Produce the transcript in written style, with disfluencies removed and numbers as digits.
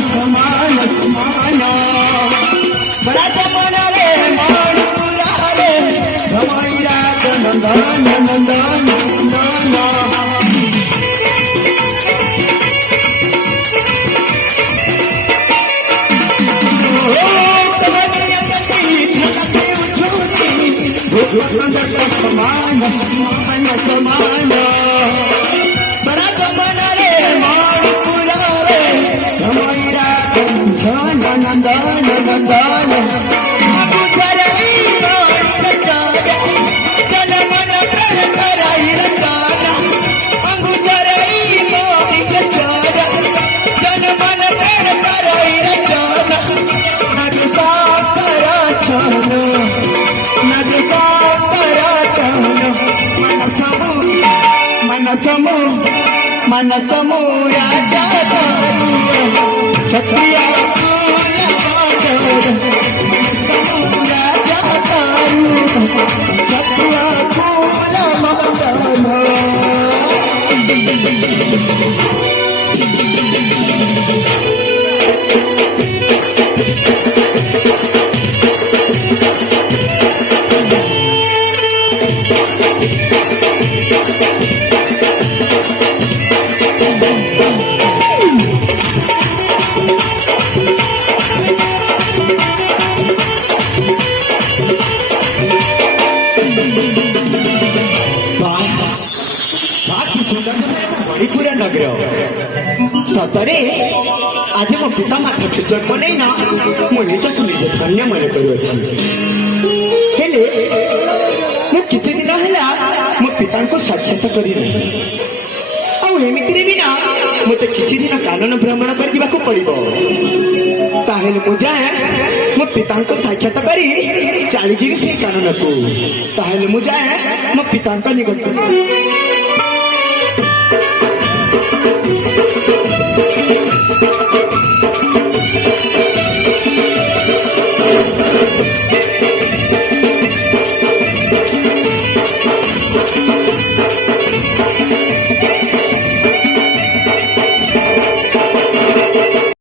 समान समान बड़ा जमाना रे मान पूरा रे हमारी रात नंदन नंदन नाना समान समान समान बड़ा जमाना रे मान पूरा रे हमारी रात नंदन नंदन मनसमो राजा क्षत्रिया राजा क्षत्रिया सतरे आज मो पिता माता फ्यूचर को नहीं ना मुझे निजक निज धन्य मन कर किसी दिन है मो पिता को साक्षात करी एमती भी ना मत किसी दिन कानन भ्रमण कर पड़ो ताहेले मु जाए मो पिता को साक्षात करी चली जी से कानन को ताहेले मु जाए मो पिता निकट